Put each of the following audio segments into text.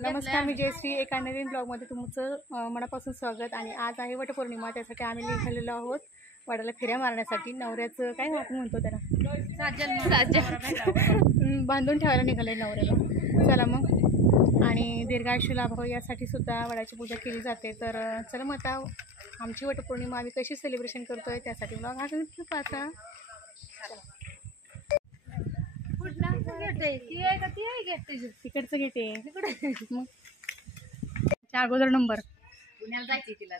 नमस्कार, मी जयश्री. एका नवीन ब्लॉगमध्ये तुमचं मनापासून स्वागत. आणि आज आहे वटपौर्णिमा. त्यासाठी आम्ही निघालेलो आहोत वाड्याला फेऱ्या मारण्यासाठी. नवऱ्याचं काय आपण म्हणतो त्याला बांधून ठेवायला निघाले नवऱ्याला. चला मग. आणि दीर्घायुष्य लाभावं यासाठी सुद्धा वडाची पूजा केली जाते. तर चला मग आता आमची वटपौर्णिमा आम्ही कशी सेलिब्रेशन करतोय त्यासाठी ब्लॉग हा तुम्ही पाहता. तिकडचं गेट आहे मग अगोदर नंबर पुण्याला जायची तिला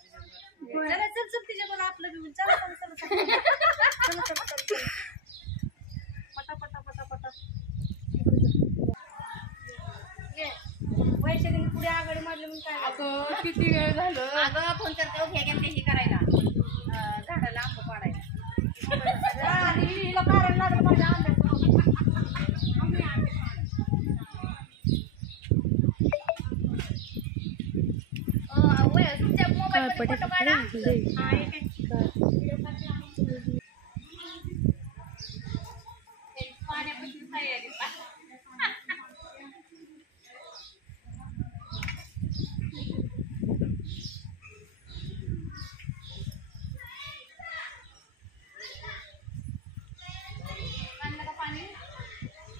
वैशाली पुढे आघाडी मारली म्हणून काय अगं किती वेळ झालं. अगं फोन करते हे करायला झाडाला आंबा पाडायला कारण लागलं माझ्या आंब्याचं. तुमच्या मोबाईल फोटो काढा. पाण्यापासून तयारी पाणी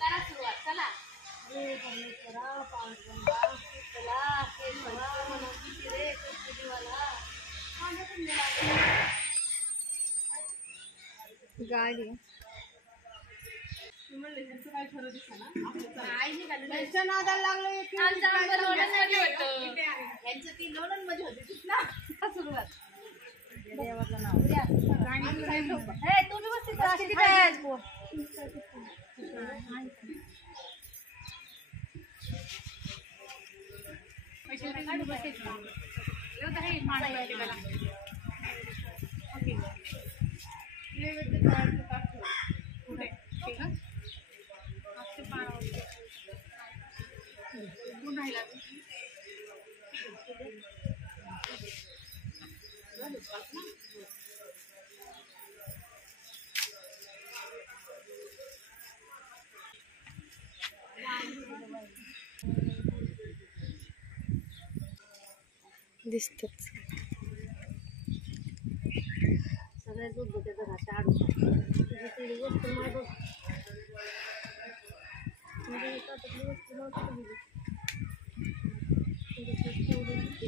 करा सुरुवात. चला गाडी यांचं ती लोणन मध्ये होती ना सुरुवात. तुम्ही दिसतात सगळ्या दूध होते घराच्या आडून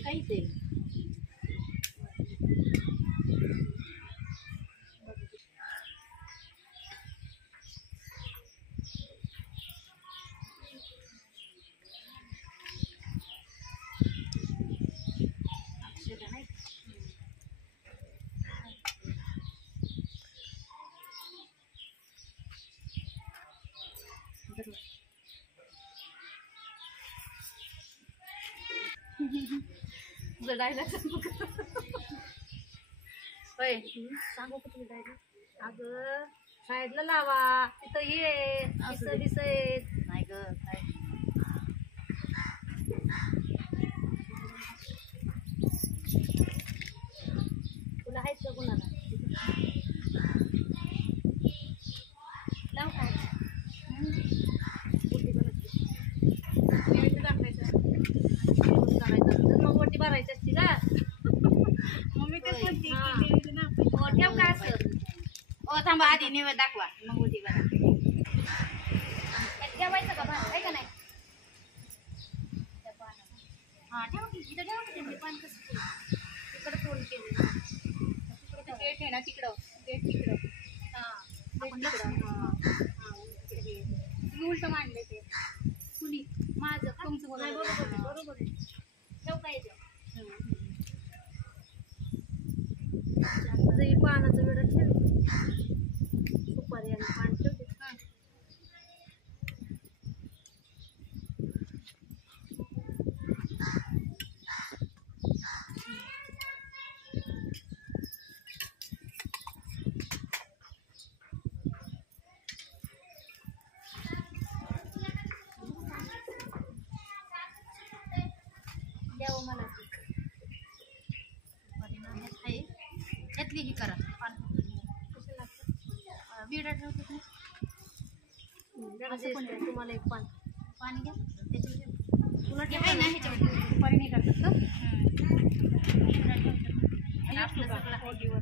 काहीच आहे. सांगू का तुम्ही डायलॉग? अगं साईडला लावा तिथं ये असं दिसत नाही ग. काय तुला आहेच का कुणाला लाव काय मग वटी भरायची असते का मम्मी? ठेव का असं. ओ थांबा आधी निवेद दाखवा मग वटी भरा. ठेवायचं का भात आहे का नाही? हा ठेव की इथं ठेव की. मी पान कसं तिकडं फोन केलं गेट आहे ना तिकडं. गेट तिकडं. तुम्ही उलट मांडले ते कुणी माझं तुमचं बरोबर आहे. ठेव काय पानाचं वेळ ठेव. सुपारी आणि पान ठेवते. द्यावं मला यातली ही करा. पान कसं लागतं विडा ठेवते तुम्हाला एक पान पाणी घ्या त्याच्यावर उलट आहे ना ह्याच्यावर दुपारी नाही करतात ना आणि आपलं सगळं ओटीवर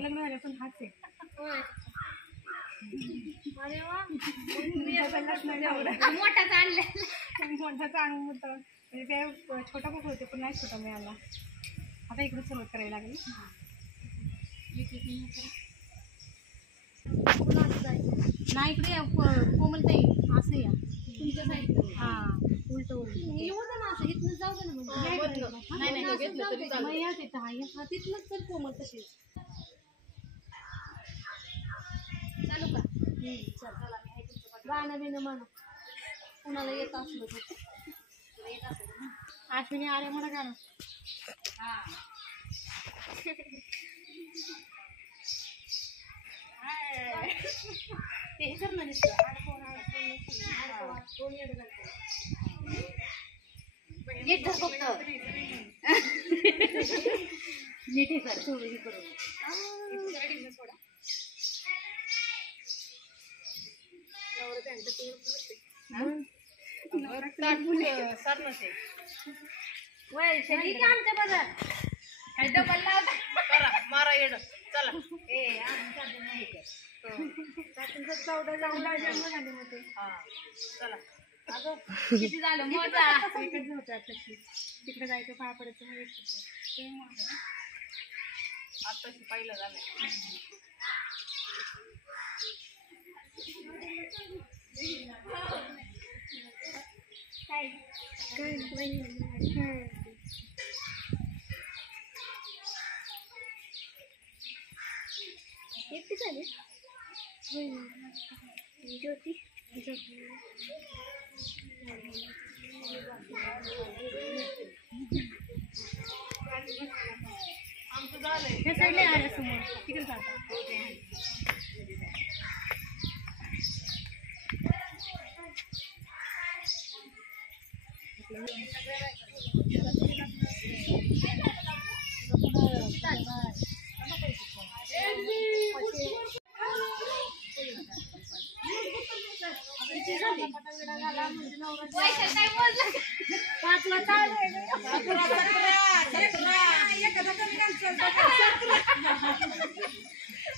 लग्न झाले पण हाच आहे अरे वा मोठाच आणले मोठाच आणून होतं म्हणजे ते छोटा पण होते पण नाही छोटा मिळाला आता इकडे सुरुवात करावी लागेल नाही इकडे कोमलताई असं या तुमच्या साईड हां उलट येऊ दे ना असं इथनं जाऊ दे ना मग तिथनंच तर कोमल तशीच चालू का चला मी आहे तुमच्या गाणं बिणं म्हणा कुणाला येत असलं तर तुला येत असेल ना अश्विनी आले म्हणा गाणं ते कर ना नुसतं नीट धर फक्त नीट हे कर सोडू हे करू आमच्या बाजार काय डबल लावता मारा येड चला ए आमच्या नाही चला अगं किती झालं मोजा एकच होतं तशी तिकडे जायचं पापडाचं आताशी पहिलं झालं एकटी झाली ज्योती आमचं झालंय हे साईडला आलं समोर तिकडे जातात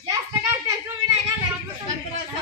जास्त घालते तुम्ही नाही घालायचं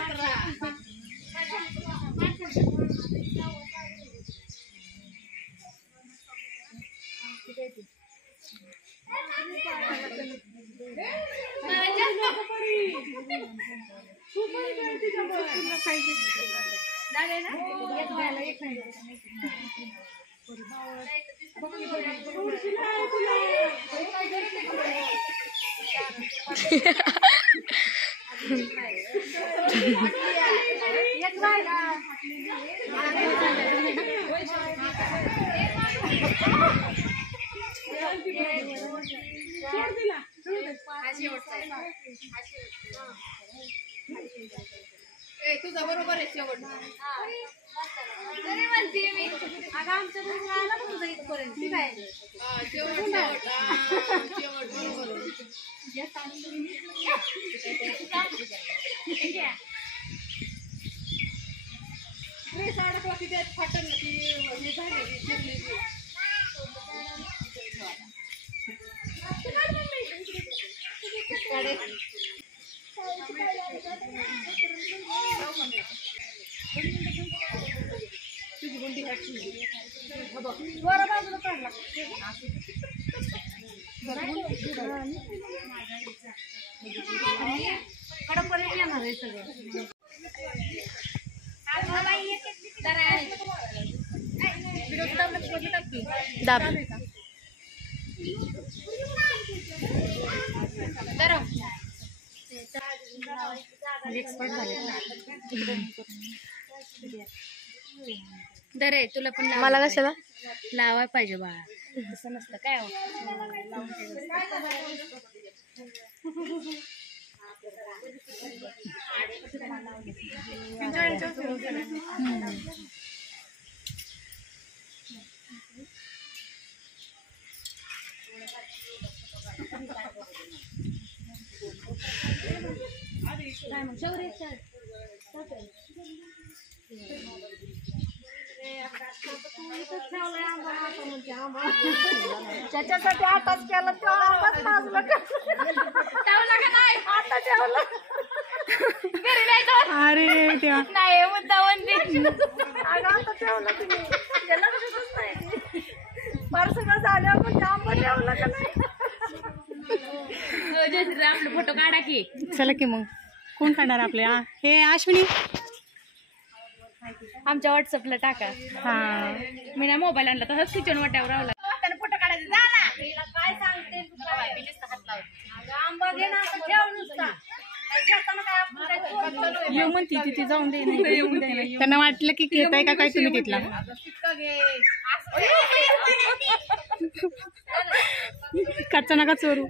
तुझा बरोबर आहे शेवट तरी म्हणते मी अगं आमच्या घरी आला ना तुझा इथपर्यंत ठीक आहे कडक जाणार आहे सगळं. दाब एक्सपर्ट झाले. दरे तुला पण मला कशाला लावाय पाहिजे बाळा. तसं नसतं काय त्याच्यासाठी आताच केला तो आवाज माजला ठेवला का नाही? आता ठेवला. घरी नाही जात. अरे तेव्हा नाही मुद्दा म्हणते. अगं आता ठेवला तुम्ही त्याला लक्षातच नाही. फार सगळं झालं पण आंबा ठेवला का नाही. आपले फोटो काढा की. चला की मग कोण काढणार आपले हे अश्विनी आमच्या व्हॉट्सअपला टाका. हा मी नाही मोबाईल आणला तर किचन वाट्यावर राहिला त्याने फोटो काढायचे. जा ना. काय सांगते तू काय? मी नुसतं हात लावते. आंबा घे ना ठेव नुसता. येऊ म्हणती तिथे जाऊन दे त्यांना वाटलं की घेताय का काय तुम्ही तिथला. कच्चा नका चोरू.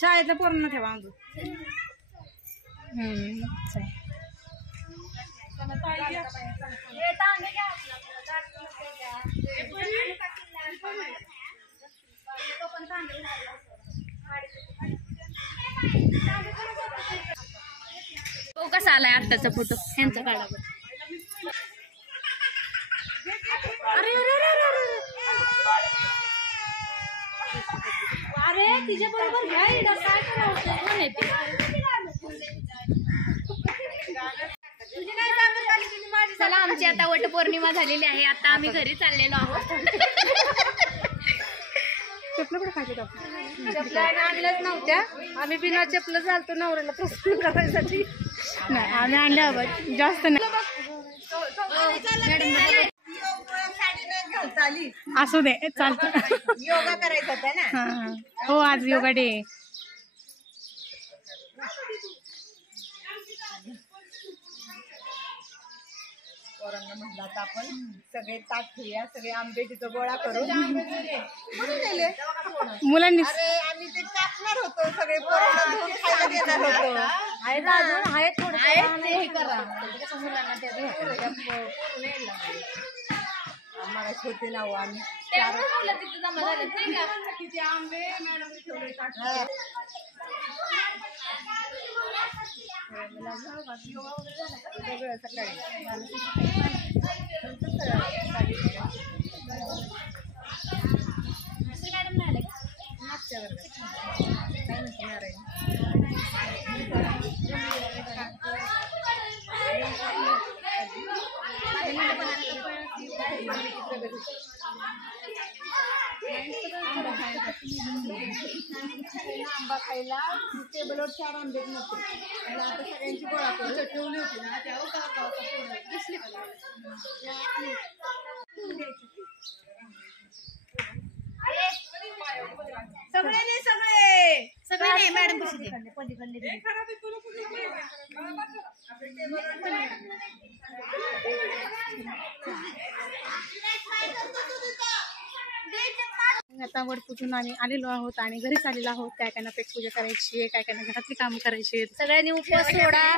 शाळेतला पूर्ण ठेवा अजून. तो कसा आलाय आत्ताचा फोटो ह्यांचा काढा बरं. अरे अरे तिच्या बरोबर घ्या. काय करावं कोण येते? चला आमची आता वटपौर्णिमा झालेली आहे. आता आम्ही घरी चाललेलो आहोत. चपलं पण खायचं आपण. चपला आणल्याच नव्हत्या. आम्ही बिना चपलं चालतो नवऱ्याला प्रसन्न करायसाठी. नाही आम्ही आणल्या हवं जास्त नाही. असू दे चालतं. योगा करायचा होता ना. हा हो आज योगा डे. पोरांना म्हटलं आता आपण सगळे ताट ठेवूया. सगळे आंबे तिथं गोळा करून मुलांनी आम्ही ते टाकणार होतो. सगळे पोरांना धुवून खायला देणार होतो. आहेत अजून आहेत थोडं हे करा. आम्हाला छोटे नाव आम्ही सगळं सकाळी मागच्या वर्गात काय म्हणणार आहे. आंबा खायला टेबलवर 4 आंबे नव्हते. आणि आता सगळ्यांची गोळा करून ठेवली होती ना दिसली सगळे सगळे सगळे नाही मॅडम आता वड पूजून आम्ही आलेलो आहोत आणि घरीच आलेलो आहोत. काय काय पेट पूजा करायची आहे, काय काय घरातली कामं करायची आहेत. सगळ्यांनी उपवास सोडा.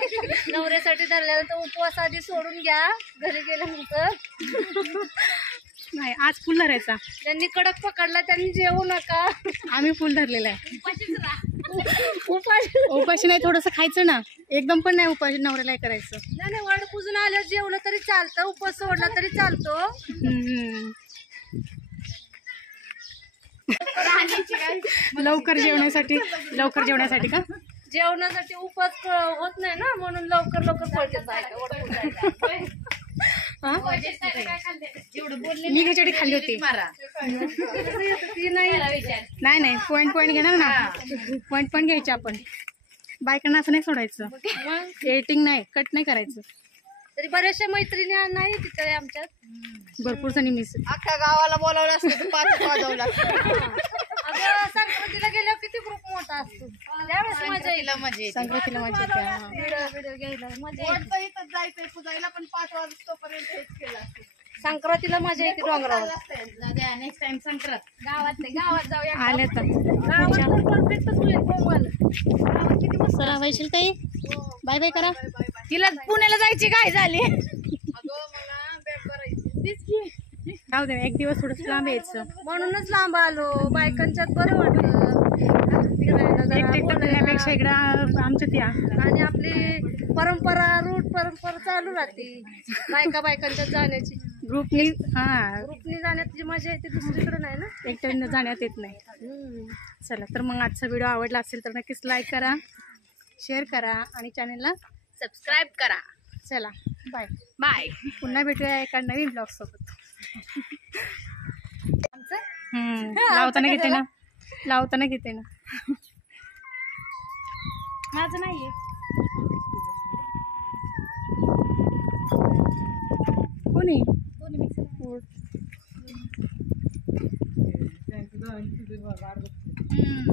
नवऱ्यासाठी धरलेला तो उपवास आधी सोडून घ्या घरी गेल्यानंतर. नाही आज फुल धरायचा. ज्यांनी कडक पकडला त्यांनी जेवू नका. आम्ही फुल धरलेला आहे. उपाशी नाही थोडंसं खायचं ना. एकदम पण नाही उपाशी नवऱ्याला करायचं. नाही वड पूजून आल्यावर जेवलं तरी चालतं. उपवास सोडला तरी चालतो. लवकर जेवण्यासाठी का जेवणासाठी उपवास होत नाही ना म्हणून लवकर पळते. हा? जेवढं बोलले मी ह्याच्यासाठी खाल्ली होती. मारा नाही नाही पॉइंट घेणार ना. पॉइंट घ्यायचे आपण. बायकांना असं नाही सोडायचं. एडिटिंग नाही, कट नाही करायचं. तरी बऱ्याचशा मैत्रिणी नाही तिथे आमच्यात. भरपूर जणी मिस. अख्ख्या गावाला बोलावलं असतं तू 5 वाजवला अगं संक्रांतीला गेल्यावर किती ग्रुप मोठा असतो त्यावेळेस मजा येईल. संक्रांतीला मजा येते. व्हिडिओ घ्यायला मजा येते. जायचंय पुजायला पण 5 वाजतोपर्यंत हेच केलं असतं. संक्रांतीला मजा येते डोंगरावर. नेक्स्ट टाइम संक्रांत गावात जाऊया. आले तर चला वैशील ताई बाय बाय करा. तिला पुण्याला जायची काय झाली. जाऊ दे एक दिवस थोडस लांब यायचं. म्हणूनच लांब आलो. बायकांच्यात बरं वाटलं एकट्यापेक्षा इकडं आमच्यात या. आणि आपली परंपरा चालू राहते. बायकांच्यात जाण्याची ग्रुपनी जाण्याची मजा येते. दुसरीकडे नाही ना, एकट्यानं जाण्यात येत नाही. चला तर मग आजचा व्हिडिओ आवडला असेल तर नक्कीच लाईक करा, शेअर करा आणि चॅनलला सबस्क्राईब करा. चला बाय बाय. पुन्हा भेटूया एका नवीन ब्लॉग सोबत. लावताना घेते ना माझं नाहीये. कोणी हम्म.